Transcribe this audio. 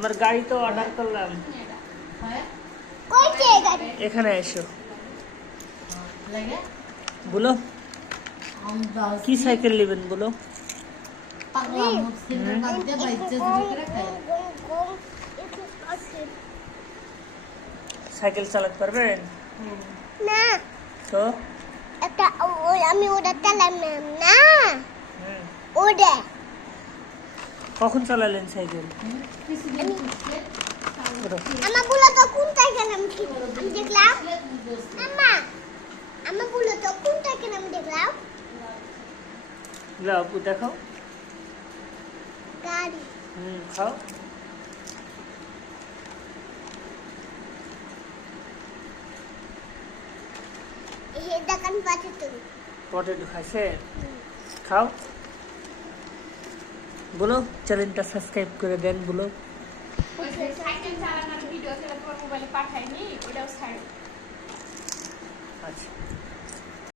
তোমার গাড়ি তো অর্ডার করলাম। এখানে এসো বলো কি সাইকেল নেবেন বলো। সাইকেল চালাতে পারবেন না তো? একটা আমি ওটা চালাম না ওটা। কখন চালালেন সাইকেল? আমার বলো তো কোন সাইকেল আমি দেখলাম। আম্মা আমার বলো তো কোন সাইকেল আমি দেখলাম। লাও দেখাও। গাড়ি। খাও। এই দোকান পাশে তুমি পটেটো খাইছে? খাও। বলো চ্যানেলটা সাবস্ক্রাইব করে দেন বলো। সাইকেল চালানোর ভিডিও তোমার মোবাইলে পাঠাইনি, ওটাও ছাড়ো। আচ্ছা।